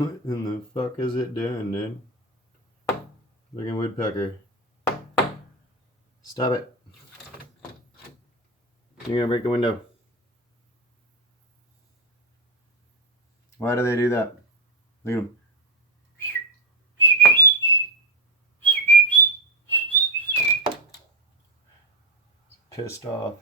What in the fuck is it doing, dude? Fucking woodpecker. Stop it. You're gonna break the window. Why do they do that? Look at them. Pissed off.